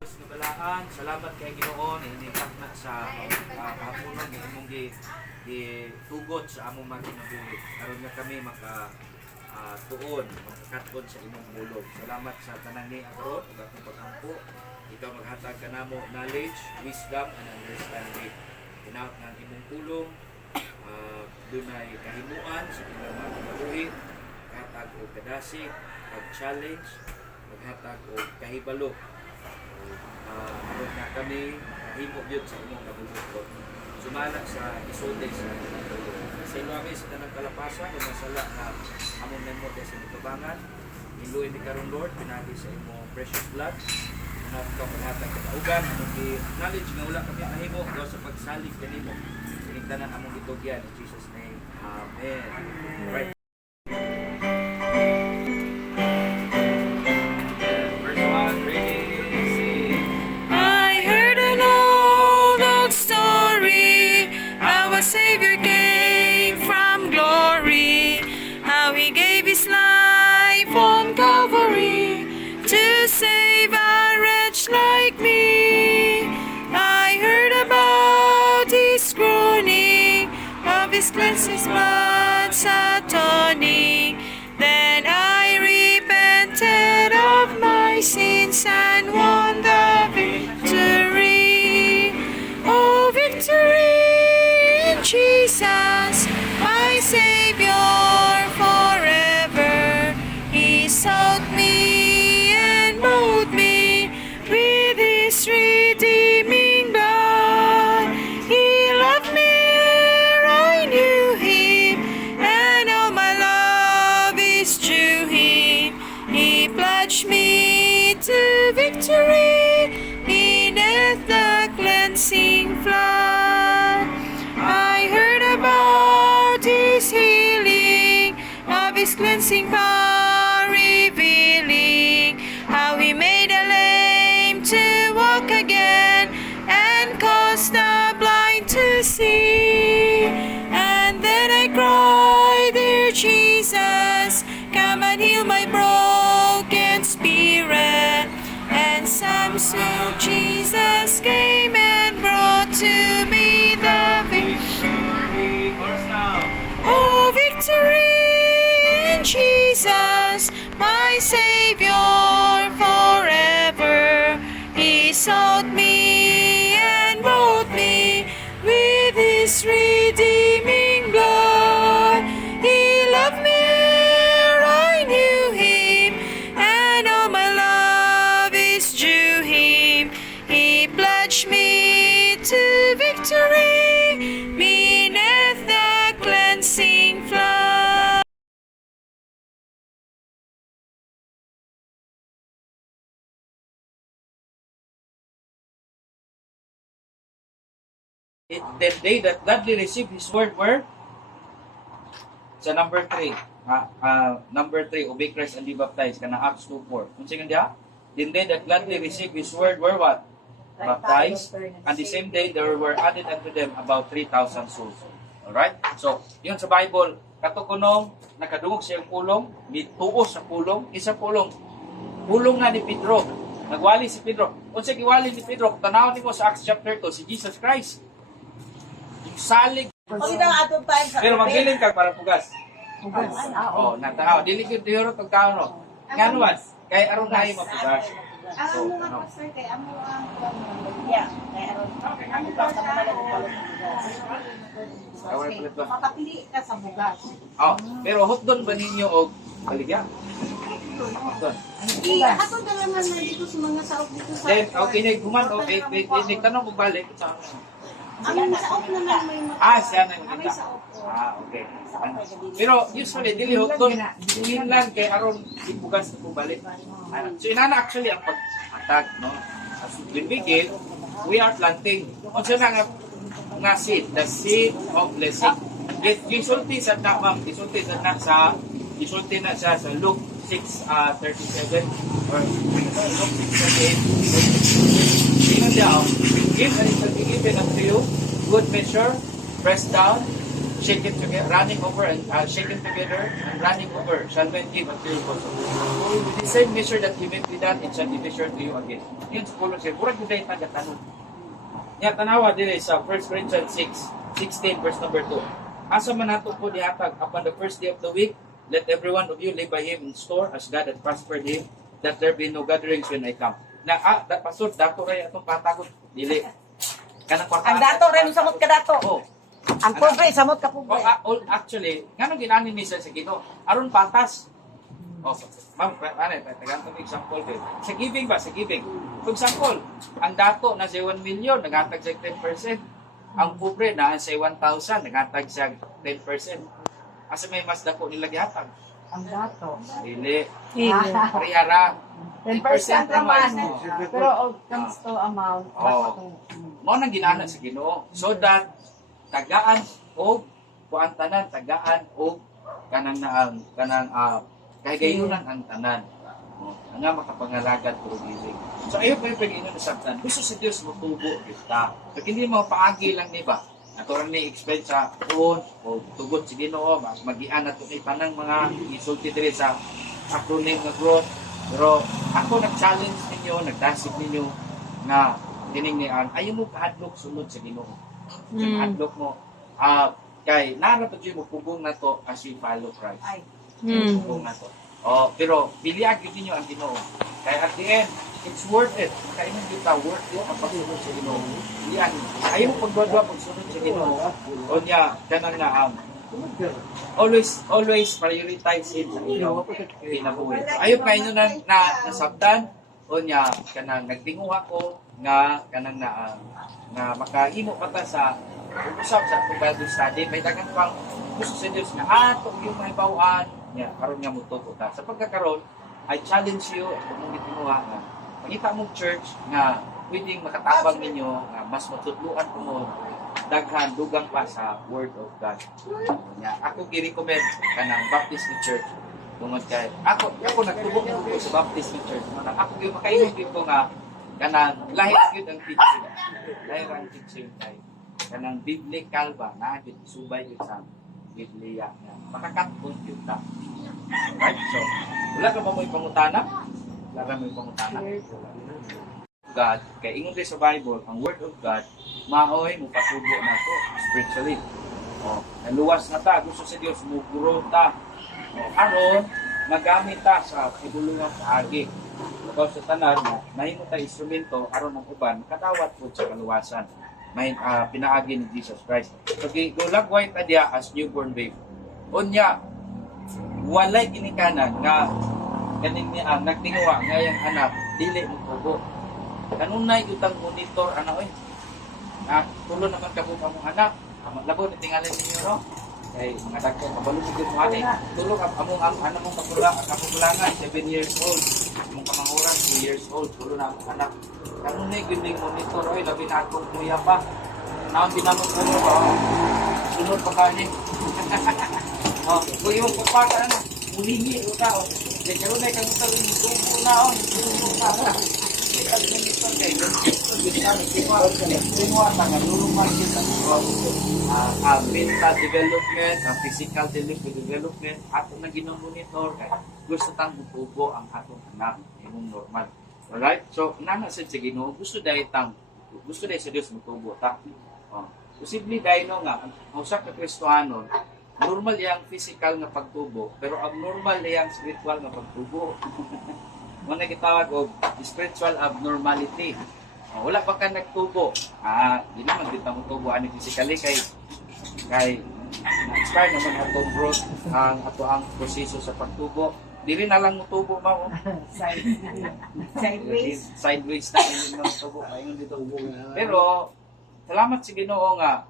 Nabalaan, salamat kay Ginoo initak na sa kahaponon nga imong gitugot sa among mga kinabuhi. Karon nga kami tuon, makakaton sa imong bulog. Salamat sa tanan ni Agron ug akong pag-ampo. Ikaw maghatag kanamo knowledge, wisdom and understanding. Tinaot nga imong tulong, dunay kahimuan sa ilang mga kinabuhi, maghatag og kadasig, pag-challenge, maghatag og kahibalo. Kung na kami himog yun sa imong kabulukot. Sumala sa isulde sa imong tulong. Sa ilo kami sa tanang kalapasan, kung masala na among memot sa imong tubangan, iluin ni karong Lord, pinagi sa imong precious blood, na ikaw maghatag kataugan, among knowledge nga wala kami mahimo, daw sa pagsalig kanimo. Sinigtanan among itugyan, in Jesus' name. Amen. Right. Savior came from glory, how he gave his life on Calvary to save a wretch like me. I heard about his groaning, of his cleansing blood's atoning. Then I repented of my sins and won the victory. Oh, victory! Jesus, my Savior forever. He sought me and bought me with his redeeming blood. He loved me ere I knew him, and all my love is to him. He pledged me to victory beneath the cleansing flood. I heard about his healing, of his cleansing power revealing, how he made a lame to walk again, and caused the blind to see. And then I cried, dear Jesus, come and heal my broken spirit. And some soon Jesus came and brought to me the victory. Oh, victory in Jesus, my Savior forever. He sought me and bought me with his redeeming blood. He loved me ere I knew him, and all my love is due him. He pledged me to victory beneath the cleansing flood. The day that gladly received his word were sa number 3. Number 3, obey Christ and be baptized. Kana Acts 2:4. Kung sige diha, the day that gladly received his word were what? Baptized. And the same day there were added unto them about 3,000 souls. Alright? So, yun sa Bible, katukunong nakadungog sa iyong pulong, mituos sa pulong, isa pulong. Pulong nga ni Pedro. Nagwali si Pedro. Kung sa giwali ni Pedro, tanawin mo sa Acts chapter 2, si Jesus Christ. Yung salig. Pero magbilin ka para pugas. Pugas. Oh, natanaw. Dili ko dihuro kag taon no. Ngano was? Kay aron nahi mapugas. Ang mga pastor kay amo ang yeah, kay aron. Ang sa mga bugas. Makapili ka sa bugas. Oh, pero hotdon ba ninyo og baligya? Hotdon. Atong dalangan na dito sa mga saop dito sa. Then okay na guman okay, wait tanong ko balik sa Ang saop naman may siya na yung may kita. saop. Okay. Pero usually dili hotdon din lang kay aron ibugas ko balik. So inana actually ang pag-attack no. As we begin, we are planting. Unsa na nga seed, the seed of blessing. Gisulti sa ma'am, gisulti na siya sa Luke 6:37 or Luke 6:38. Tingnan niya, give and it shall be given unto you, good measure, pressed down, shaken together, running over and shaken together, and running over shall men give unto your bosom. With the same measure that he met with that, it shall be measured to you again. Yun sa pulo siya. Murag yung dahil taga-tanong. Nga, tanawa din sa 1 Corinthians 16 verse number 2. Asa man nato po dihatag, upon the first day of the week, let every one of you live by him in store, as God had prospered him, that there be no gatherings when I come. Na, pastor, dato rin atong patagot. Dili. Kanang kwarta. Ang dato rin samot ka dato. Oh. Ang pobre, samot ka pobre. Actually, nga nang ginani ni sa Ginoo, aron patas. Oh, ma'am, tagan example din. Sa giving ba? Sa giving. For example, ang dato na sa 1 million, naghatag sa 10%. Ang pobre na sa 1,000, naghatag sa 10%. Asa may mas dako nila gihatag? Ang dato. Dili. Dili. Parihara. 10% naman. Oh. Pero all comes to amount. Oh. Mao nang ginana sa Ginoo so that tagaan og kuan tanan, tagaan og kanang kahigayunan ang tanan. Nga makapangalagad pero giving. So ayo pa yung pag-inom na sabtan. Gusto sa Dios motubo kita. Pag hindi mo paagi lang ni ba? Ato ran ni explain sa tuon o tugot sa Ginoo, magian nato ni tanang mga isulti diri sa acronym nga growth. Pero ako nag-challenge ninyo, nagdasig ninyo na dining ni ayaw mo kahadlok sunod sa Ginoo. Kahadlok mo kay narapat mo pugong na to as we follow Christ. Pugong na to. Oh, pero biliag yun niyo ang Ginoo. Kaya at the end, it's worth it. Kailan kita worth it ang pagsunod sa Ginoo. Biliag. Ayaw mo pagdwa pagsunod sa Ginoo. O niya, kanang na always prioritize it sa inyo kinabuhi. Ayaw kayo na nasabtan o niya kanang nagtinguha ko nga kanang na makahimo pa ta sa usap sa Bible study. May dagang pang gusto sa Diyos na ato yung mahibawaan niya karon nga mutuko ta. Sa pagkakaroon, I challenge you kung gitinguha nga makita mong church nga pwedeng makatabang ninyo nga mas matutluan ko mo daghan dugang pa sa Word of God. Nya ako gi-recommend kanang Baptist Church tungod kay ako nagtubok ko sa Baptist Church. Manang ako gyud makainom dito nga kanang lahi gyud ang teaching. Lahi ang teaching kay kanang biblical ba na gyud subay gyud sa Biblia nga makakatpon gyud ta. Right? So, wala ka ba mo'y pangutana? Wala ka mo'y pangutana? God, kay ingon sa Bible, ang Word of God, maoy mo patubo na to spiritually. Oh, naluwas na ta, gusto sa Dios mo grow ta. Oh, aron magamit ta sa ibulungang paagi. Ikaw sa tanan mo, mahimo ta instrumento aron ang uban kadawat pud sa kaluwasan. May pinaagi ni Jesus Christ. So gulagway ta dia as newborn babe. Unya walay ginikanan nga kaning nagtinguha nga yang anak dili mo tubo. Kanunay utang monitor ana oy. Tulo naman ka po among anak. Labo ni tingalan ninyo no. Kay mga dagko kabalo sigud mo ani. Tulo ka among anak mong kapulangan 7 years old. Among kamanguran 2 years old. Tulo na among anak. Kanunay gyud ning monitor oy labi na atong kuya pa. Naon dinamo ko ba. Sunod pa kani. Kung yung pagpaka na, mulingi o tao. Kaya karoon na kang utawin, tubo na o. Kaya karoon na kay mental development, physical development, ato na ginamonitor kaya gusto tang mutubo ang atong anak, yung normal. Alright? So, nanasin sa Ginoo, gusto dahil sa Diyos mutubo ta. Posible dahil nga, ang usak na Kristohanon, normal yang physical nga pagtubo, pero abnormal yang spiritual nga pagtubo. Muna gitawag og spiritual abnormality. Wala pa ka nagtubo. Di naman dito mo tubo ani physically kay na-inspire naman atong growth ang proseso sa pagtubo. Dili na lang mo tubo mao. Sideways na yung tubo. Ayun dito. Pero salamat sa Ginoo nga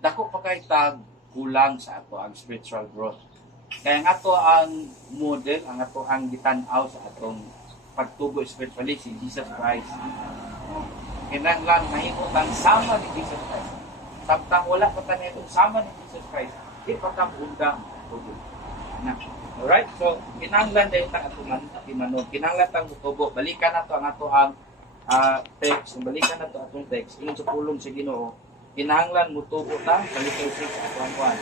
dako pa kay tag kulang sa ato ang spiritual growth. Kaya ang ato ang model, ang ato ang gitan-aw sa atong pagtubo spiritually si Jesus Christ. Kinahanglan mahimo tang sama ni Jesus Christ. Samtang wala pa ta nitong sama ni Jesus Christ, di pa ta undang tubo. Alright? So, kinahanglan dahil tang atong timanog. Kinahanglan tang tubo. Balikan nato ang ato ang text. Balikan nato atong text. Ingon sa pulong sa Ginoo. kinahanglan mo tubo ta sa letter 6 at 1:1.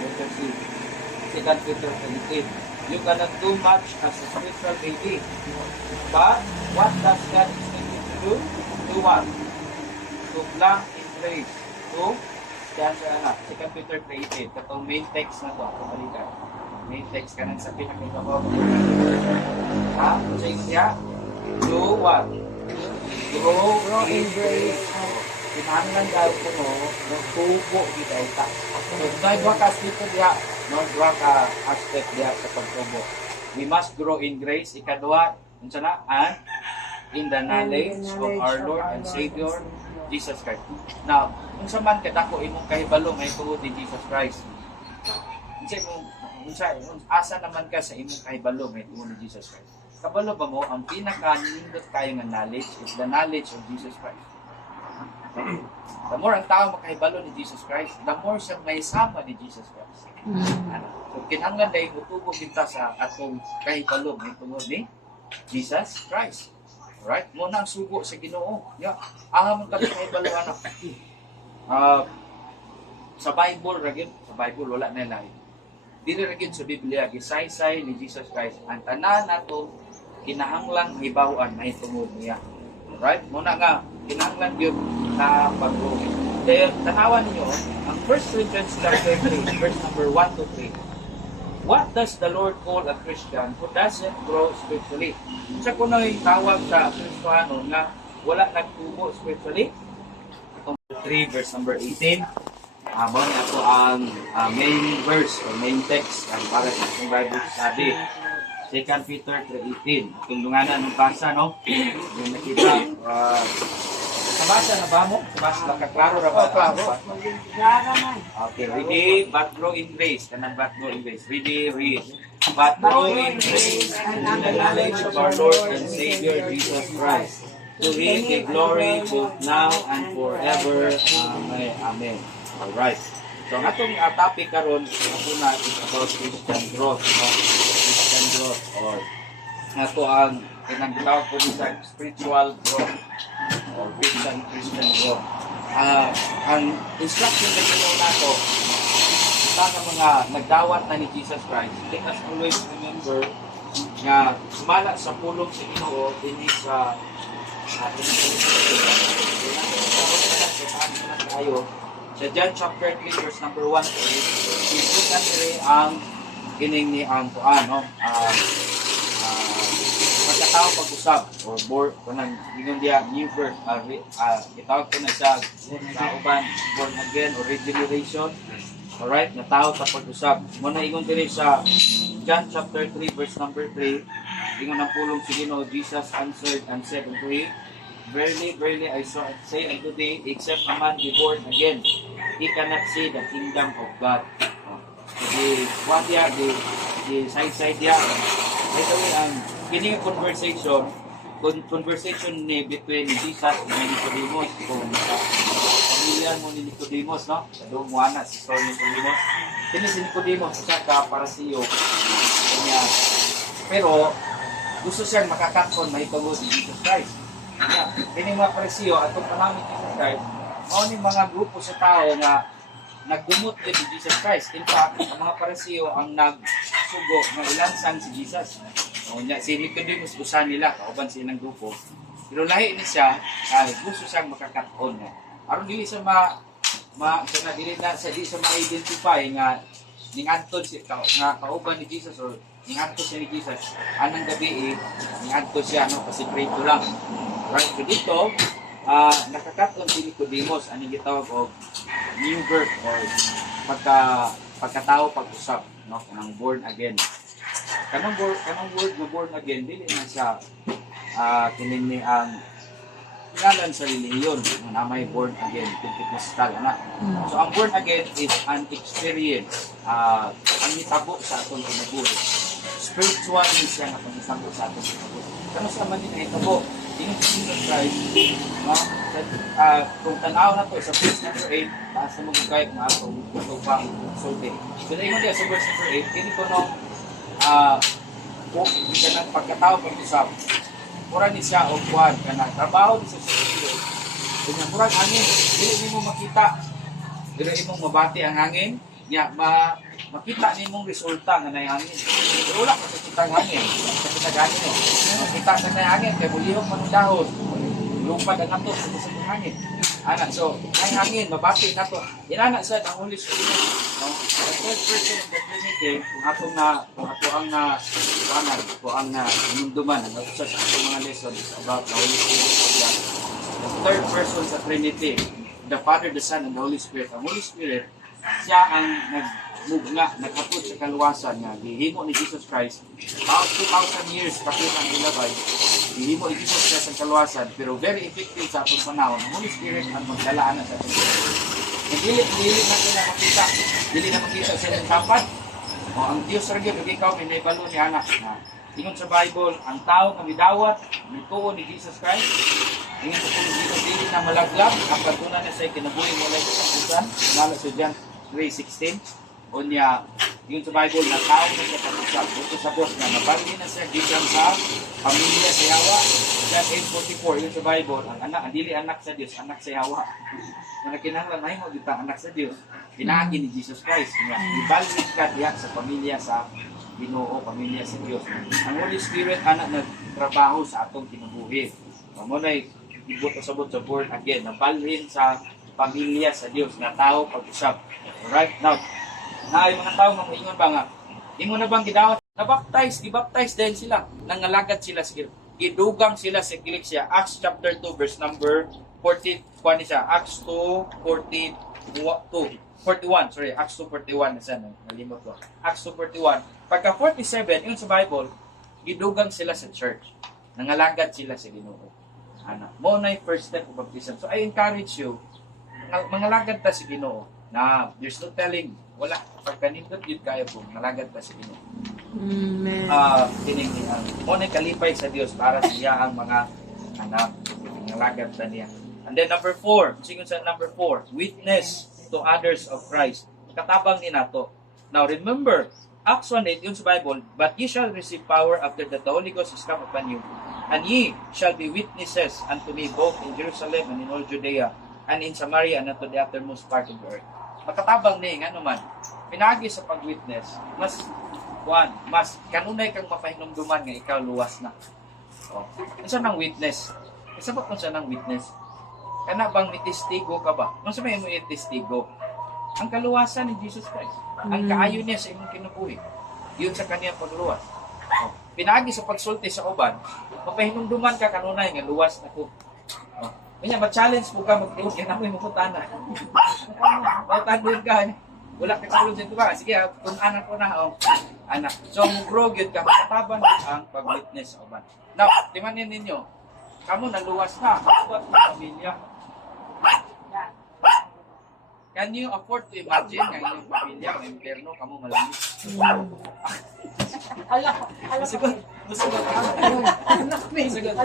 Letter 6. Second Peter 3:18. You cannot do much as a spiritual baby. But what does God expect you to do? Do what? To blank in grace. To stand sa anak. Second Peter 3:18. Katong main text na to. Kapalitan. Main text ka nang sa pinakitabaw. Ha? Sa siya? Do what? Grow in grace. Kinahanglan daw ko no, tubo kita ita. So, dahil wakas dito diya, no, dua ka aspect diya sa pagtubo. We must grow in grace. Ikadua, unsa na? And in the knowledge of our Lord and Savior, Jesus Christ. Now, unsa man kadako imong kahibalo ngay tungod ni Jesus Christ. Asa naman ka sa imong kahibalo ngay tungod ni Jesus Christ. Kabalo ba mo, ang pinaka-nindot kayo ng knowledge is the knowledge of Jesus Christ. The more ang tao makahibalo ni Jesus Christ, the more siyang maisama ni Jesus Christ. So, kinahanglan dahil mutubo kita sa atong kahibalo ng tungod ni Jesus Christ. Alright? Muna ang sugo sa Ginoo. Yeah. Ahamon ka sa kahibalo, anak. Sa Bible, ragin, sa Bible, wala na lang. Dili ragin sa Biblia, gisaysay ni Jesus Christ. Ang tanan nato, kinahanglang hibawan na itungod niya. Alright? Muna nga, kinahanglan yun na pag-grow. Kaya, tanawan niyo, ang 1 Corinthians chapter 3, verse number 1 to 3. What does the Lord call a Christian who doesn't grow spiritually? Sa kuno yung tawag sa Kristiyano na wala nagtubo spiritually. Itong 3, verse number 18. Habang ito ang main verse o main text para sa itong Bible study. 2 Peter 3:18. Itong lunganan ng basa, no? Yung nakita, nabasa na ba mo? Nabasa na kaklaro na ba? Klaro man. Okay, ready, but grow in grace. Kanang but grow in grace. Ready, read. But grow in grace and in the knowledge of our Lord and Savior Jesus Christ. To Him be glory both now and forever. Amen. Amen. Alright. So, ang atong topic karon ako na is about Christian growth. No? Christian growth or nato ang pinagtawag po sa spiritual growth or Christian growth. Ang instruction na ginawa nato sa mga nagdawat na ni Jesus Christ, let us always remember na sumala sa pulong sa Ginoo dinhi sa sa John chapter 3 verse number 1 to 8, isukan nila ang kining ni ang no? Pagkatao pag-usab or born kanang ingon dia new birth, gitawag ko na siya sa uban born again or regeneration. Alright, na tao sa pag-usab. Muna ingon diri sa John chapter 3 verse number 3, ingon ang pulong si Ginoo, Jesus answered and said unto him, Verily, verily, I say unto thee, except a man be born again, he cannot see the kingdom of God. What dia, the side dia. By the way, ang kining conversation ni between Jesus and Nicodemus, kung sa pamilya mo ni Nicodemus, no? Sa doong wana, si story ni Nicodemus. Kini si Nicodemus, sa kaparasiyo. Kanya, pero, gusto siyang makakakon, mahitabo si Jesus Christ. Kini mga parisiyo atong panamit ni Jesus Christ, mao ni mga grupo sa tao nga nagdumot din ni Jesus Christ. In fact, ang mga parisiyo ang nagsugo nga ilansang si Jesus. Si Nicodemus usa nila kauban sa ilang grupo. Pero lahi ni siya gusto siyang makakaton nga. Aron dili sa dili sa ma-identify nga ning antod si nga kauban ni Jesus or ning antod siya ni Jesus. Anang gabi ning antod siya no kasi prito lang. Right, so dito, nakakatlong si Nicodemus, ano gitawag o new birth or pagkatao pag-usap, no? Kanang born again. Kanang word na born again, dili na siya kinini ang ngalan sa reliyon, na may born again, Pentecostal, na. So ang born again is an experience, ang itabo sa atong kinabuhi. Spiritual ni siya nga itabo sa atong kinabuhi. Kano sa man din itabo? Tingin si Jesus Christ, no? Kung tanaw na to sa verse number 8, taas na magugay na ito pang sulti. So, ingon niya sa verse number 8, hindi ko nung pagkatao pag-usap, mura ni siya o kuwan ka na trabaho ni sa sosiyo. Kanya mura angin, hindi mo makita Pero imong mabati ang hangin, nya makita nimong resulta nga nay hangin. Pero wala pa sa kita ang hangin. Sa kita hangin no. Makita sa nay hangin kay bulihok man ang dahon. Lumpad ang ato sa hangin. Ana so nay hangin mabati nato. Inana sa ang Holy Spirit. No? The third person of the Trinity, kung ato ang munduman, ang usa sa atong mga lessons about the Holy Spirit. The third person sa Trinity, the Father, the Son, and the Holy Spirit. Ang Holy Spirit, siya ang nagmugna, nagkapod sa kaluwasan nga gihimo ni Jesus Christ. About 2,000 years kapit ang ilabay, gihimo ni Jesus Christ ang kaluwasan, pero very effective sa atong panahon. Ang Holy Spirit ang magdalaan na sa atong panahon. Dili na makita sa ilang tapat. O ang Diyos ra gyud ikaw may naibalo ni anak na ingon sa Bible, ang tao nga midawat nituo ni Jesus Christ. Ingon sa Diyos dili na malaglag ang pagtuna na sa kinabuhi mo lay katapusan. Nalo sa John 3:16. Unya ingon sa Bible na tao na sa katapusan. Ito sa boss na nabali na siya gikan sa pamilya sa Yawa. John 8:44 ingon sa Bible, ang anak ang dili anak sa Dios, anak sa Yawa. Kung nakinahanglan ay mo ditang anak sa Dios, pinaagi ni Jesus Christ. Ibalik ka diya sa pamilya sa Ginoo, pamilya sa Dios. Ang Holy Spirit anak nagtrabaho sa atong kinabuhi. Mo nay ibot-sabot sa born again, nabalhin sa pamilya sa Dios na tao pag-usap. Right now, naay mga tao nga moingon ba nga, imo na bang gidawat? Gibaptize din sila. Nangalagad sila sa gidugang sila sa Iglesia. Acts chapter 2 verse number 40, kuha siya, Acts 2:41, Acts 2:41 na siya, nalimot ko. Acts 2:41. Pagka 47, yun sa Bible, gidugang sila sa church. Nangalagad sila sa Ginoo. Mo na yung first step of baptism. So I encourage you, mangalagad ta sa Ginoo. Na there's no telling, wala, pagkanindot yun kaya po, nangalagad ta sa Ginoo. Amen. Mo na kalipay sa Dios para siya ang mga anak. Nangalagad ta niya. And then number 4, singon sa number 4, witness to others of Christ. Katabang ni nato. Now remember, Acts 1:8 yun sa Bible, but ye shall receive power after that the Holy Ghost is come upon you, and ye shall be witnesses unto me both in Jerusalem and in all Judea, and in Samaria, and unto the uttermost part of the earth. Makatabang ni, nga naman, pinagi sa pag-witness, mas kanunay kang mapahinumduman nga ikaw luwas na. Oh. Isa ng witness. Isa ba kung saan ang witness? Kana bang itestigo ka ba? Kung saan mo itestigo? Ang kaluwasan ni Jesus Christ. Ang kaayo niya sa imong kinabuhi. Yun sa kaniyang pagluwas. Oh. Pinagi sa pagsulti sa uban, mapahinumduman ka kanunay nga luwas na ko. Oh. Kanya, ma-challenge po ka mag-iog. Yan ako yung mukutana. Mautandun ka. Wala ka sa ulod ba? Sige, kung anak ko na. Oh. Anak. So, mag-grow yun ka. Makatabang yun ang pag-witness sa uban. Now, timanin ninyo. Kamu naluwas na. Kamuat ng pamilya. Can you afford to imagine nga inyong pamilya, may impyerno, kamu malamig? Masugot. Masugot ka. Masugot ka.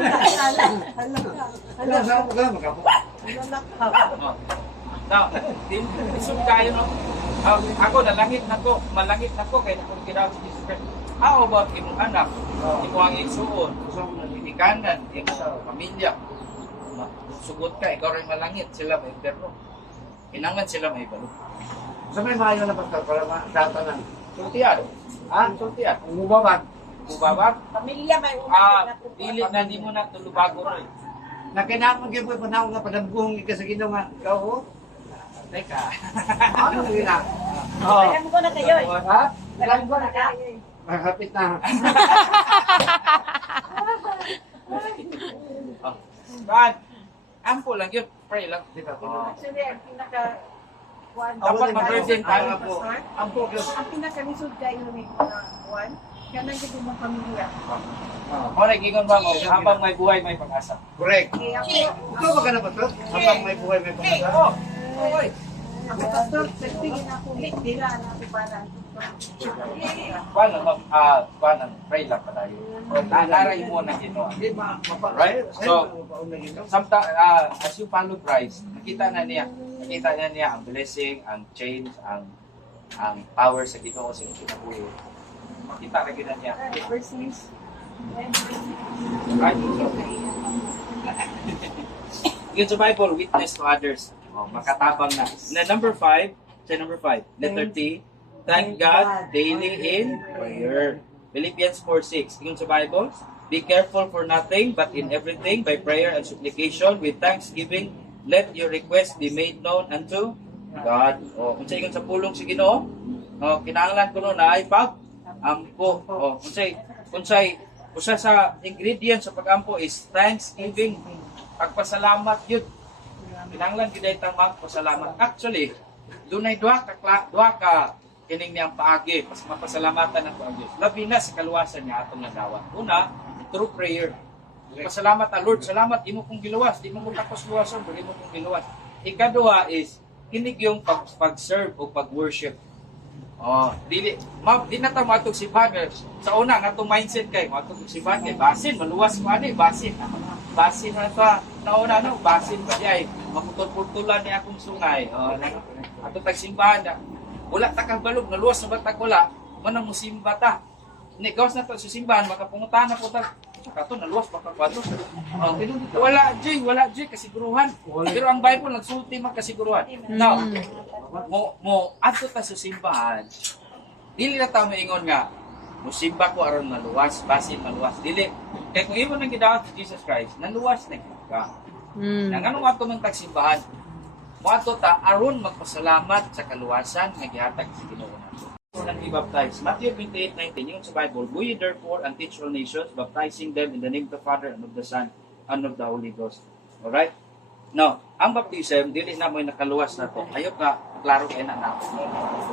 Now, isog kayo, no? Ako, nalangit na ko. Malangit na ko kaya kung ginawa si Jesus Christ. How about imong anak? Imo ang isuon. Ikanan, imong pamilya. Sugot ka, ikaw rin malangit. Sila may impyerno. Inangan sila may balo. Sa may maayo na pastor para matatanan. Sultian. Sultian. Umubabag. Ubabag. Pamilya may una. Dili na di mo na tulubago rin. Nakinamang kayo po panahon nga padambuhong ika sa Ginoo nga. Ikaw ho? Teka. Ano yun na? Alam ko na kayo eh. Ha? Alam ko na kayo eh. Mahapit na. Brad, ampo lang yun. Pray lang. Actually, ang pinaka... Dapat mag-virgin tayo po. Ang pinaka-lisod kayo ni Juan, kanang kasi mong pamilya. Kung nagiging ba mo, habang may buhay, may pag-asa. Correct. Kaya ako, Ikaw ba ka na pastor? Habang may buhay may pangasa. Okay. ako pastor, nagpigin ako, dila na ako para. Paano, pray lang pala yun. Nalaray mo na ginawa. Hindi Right? So, sometimes, as you follow Christ, nakita na niya ang blessing, ang change, ang power sa Ginoo sa iyong kinabuhi. Makita na gina niya. Overseas. Right? So, yun sa Bible, witness to others. makatabang na. Number 5, say number 5, letter T, thank God daily in prayer. Philippians 4:6. Ingon sa Bible, be careful for nothing, but in everything, by prayer and supplication, with thanksgiving, let your request be made known unto God. Kung sa ingon sa pulong si Ginoo, kinahanglan ko na ay pag-ampo. Usa sa ingredients sa pag-ampo is thanksgiving. Pagpasalamat yun. Kinahanglan gyud ay magpasalamat. Actually, dunay duha ka kining niyang paagi, mas mapasalamatan ang Diyos. Labi na sa kaluwasan niya atong nagawat. Una, through prayer. Pasalamat ta Lord, salamat imo kong giluwas, di mo ko tapos luwason, di mo kong giluwas. Ikaduha is kinig yung pag-serve o pag-worship. Di na ta matug sibahan. Sa una nga itong mindset kay matug sibahan kay basin, maluwas ko ani, basin. Basin na ito, nauna basin pa diay. Makutol-putulan ni akong sungay. Ato tagsimbahan na. Wala ta kang balog, naluwas na batag wala, manang musimba ta. Ni gawas na to sa simbahan, makapungutan na po ta. Kato naluwas pa kang bato. Wala G kasiguruhan. Pero ang Bible nagsulti man kasiguruhan. Now, adto ta sa simbahan. Dili na ta maingon nga musimba ko aron naluwas, basin maluwas. Dili. Kay kung imo nang gidawat si Jesus Christ, naluwas na ka. Nang anong ato man tagsimbahan? Moadto ta aron magpasalamat sa kaluwasan nga gihatag sa Ginoo nato. Nang i-baptize. Matthew 28:19 yung sa Bible, go ye therefore and teach all nations, baptizing them in the name of the Father and of the Son and of the Holy Ghost. Alright? Now, ang baptism, dili na mo'y nakaluwas na to. Ayok ka, klaro kayo na nato.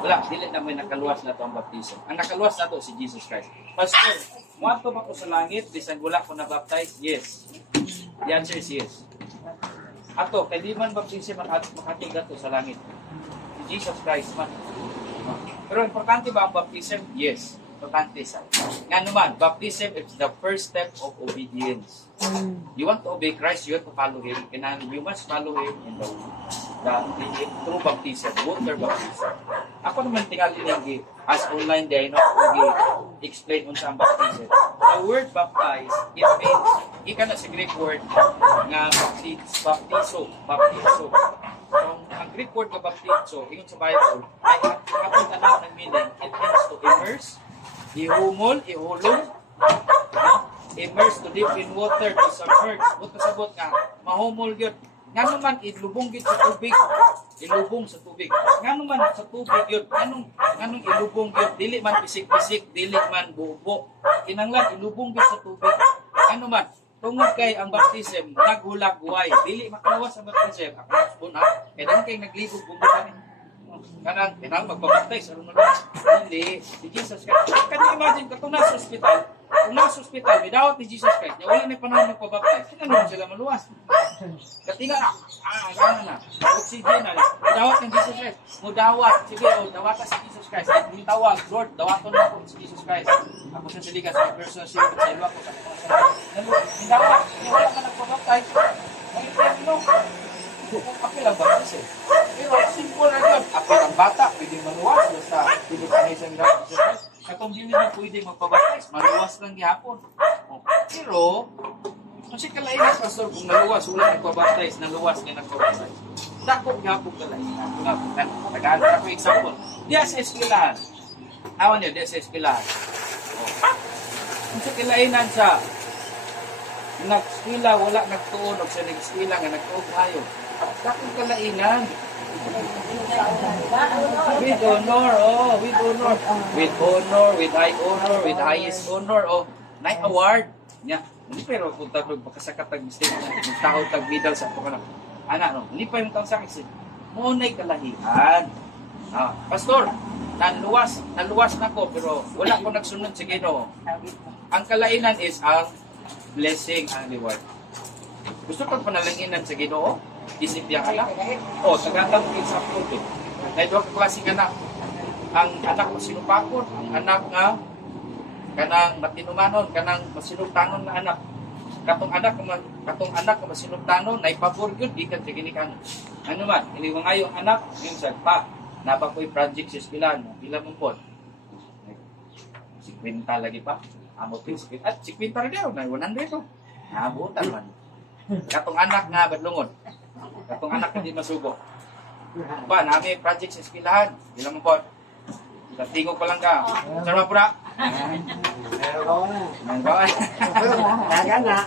Wala, dili na mo'y nakaluwas na to ang baptism. Ang nakaluwas na to si Jesus Christ. Pastor, muadto ba ko sa langit, bisan wala ko na-baptize? Yes. The answer is yes. Ato, kay di man baptism makatigat to sa langit. Si Jesus Christ man. Pero importante ba ang baptism? Yes. Importante sa. Nga naman, baptism is the first step of obedience. You want to obey Christ, you have to follow Him. And you must follow Him in the true baptism, water baptism. Ako naman tingali nigi as online day, no? Explain on sa baptism. The word baptize, it means, ika na sa Greek word nga baptizo. Ang Greek word nga baptizo, ingon sa Bible, ay atong tanaw ng meaning, it means to immerse, ihumol, ihulong, immerse to dip in water, to submerge. Buto sabot nga, mahumol yun. Nga naman, ilubong yun sa tubig. Ilubong sa tubig. Nga naman sa tubig yun. Anong ilubong yun? Dili man pisik-pisik, dili man bubo. Kinanglan, ilubong yun sa tubig. Ano man, tungod kay ang baptism, naghulagway. Dili makaluwas ang baptism. Ako na spoon ha. Kaya dahil kayo naglibog bumutan. Kanang magpapaptize. Hindi. Si Jesus Christ. Can you imagine, kung nasa hospital, without ni Jesus Christ, na wala na panahon magpapaptize, ano sila maluwas? Katinga na, gano'n na, oxygen na, dawat ng Jesus Christ, mudawat, sige, dawat si Jesus Christ, tawag, Lord, dawaton na ako si Jesus Christ. Ako sa siligas, sa person, sa ilo ako, sa dawat, wala ka nagpapaptize, ay, no, kapilang baptism. Pero simple na yun. Ang bata, pwede maluwas. Basta, pwede ka na isang Jesus Christ. Katong hindi na pwede magpabaptize, maluwas lang gihapon. Pero, kasi kalainan, pastor, kung naluwas, wala nagpabaptize, naluwas nga nagpabaptize. Dakot gihapon kalainan. Nag-aaral ako example. Diya sa eskwelahan. Awan niya, diya sa eskwelahan. Kasi kalainan sa nag-eskwela, wala nagtuon, o sa nag-eskwela nga nagtuon tayo. Dakot kalainan. With honor, with honor. With honor, with high honor, with highest honor, night award. Nya, hindi pero kung tayo magpakasakatag mistake na, magtahod tag medal sa mga anak, no? Hindi pa yung taong sa akin, munay kalahian. Pastor, naluwas na ko, pero wala ko nagsunod sa Ginoo. Ang kalainan is ang blessing, ang reward. Gusto pag panalanginan sa Ginoo, isip yung anak. Tagatang ko sa puto. Dahil doon ka klaseng anak. Ang anak masinupakon, ang anak nga kanang matinumanon, kanang masinuptanon na anak. Katong anak nga masinuptanon, na ipabor yun, di ka tiginikan. Ano man, iniwangay yung anak, yung sad pa, nabakoy project sa espilan, pila mong po. 50 lagi pa. Amo pin 50. At 50 rin daw, na 100 to. Nabutan man. Katong anak nga badlungon. Katong anak hindi masugo. Ba, namin project sa eskwelahan. Ilang mo po? Tingog pa lang ka. Sarap po na. Meron ako na. Manggawan. Dagan na.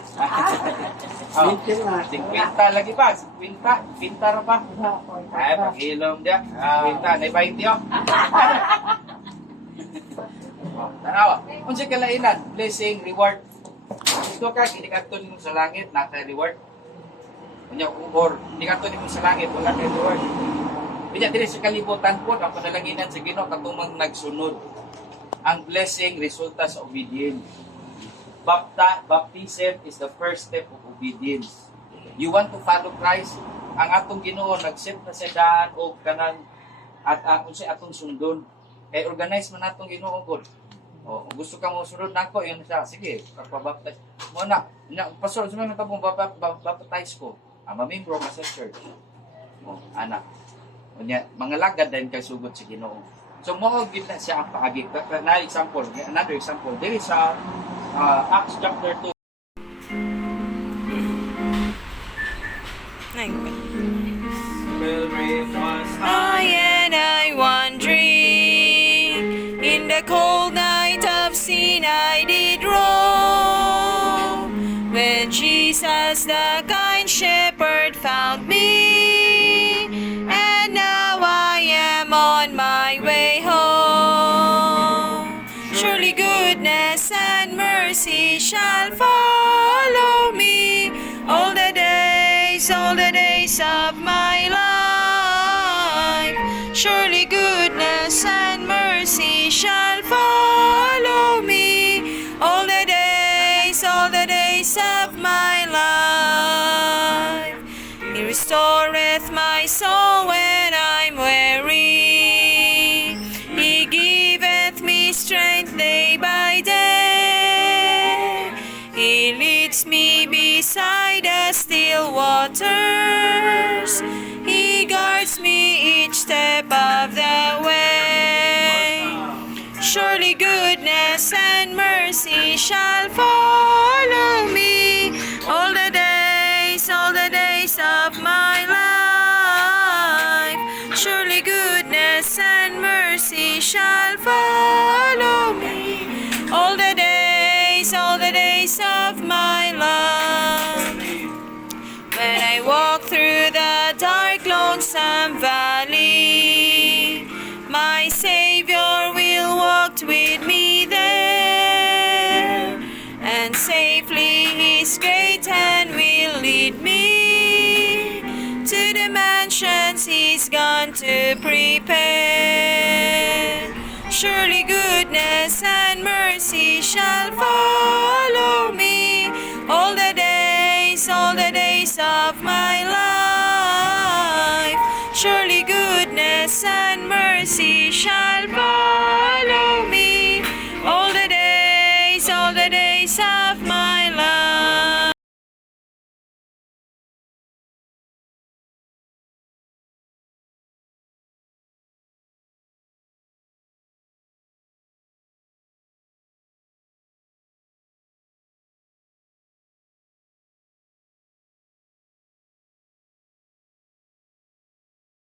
Oh, Mintin na. 50 lagi pa. 50. Pinta ra pa. Ay, pag-ilom dia. 50. Naibahin diyo. Tanawa. Kung siya kalainan, blessing, reward. Gusto ka, hindi ka ito mo sa langit, naka-reward. Kunya, or hindi ka ito mo sa langit, wala ka reward. Kanya, dili sa kalibutan po, ang panalanginan sa Ginoo katumang nagsunod. Ang blessing resulta sa obedience. Baptism is the first step of obedience. You want to follow Christ? Ang atong Ginoo nag-set na sa daan o kanang at kung siya atong sundon. Kaya organize man atong Ginoo gud. O gusto ka mo sunod nako, yun siya. Sige, pagpabaptize mo na. Pastor, sa mga tabong baptize ko. Mamembro ka sa church. O, anak. Unya, mga lagad din kay sugod sa Ginoo. So mo gid na siya ang paagi. Na example, another example. Diri sa Acts chapter 2. I and I wandering in the cold night of sin I did roam. When Jesus the kind shepherd found me, and now I am on my way home. Surely goodness and mercy shall follow me all the days of my life. Surely goodness and mercy shall follow me all the days of my life. He restoreth my soul when I'm weary. He giveth me strength day by day. He leads me beside the still waters. He guards me each step of the way. Surely goodness and mercy shall follow me all the days of my life. Surely goodness and mercy shall follow me all the days of my life. When I walk through the dark, lonesome valley, my Savior will walk with me there, and safely His great hand will lead me to the mansions He's gone to prepare. Surely goodness and mercy shall follow me all the days of my life. Surely goodness and mercy shall follow me all the days of my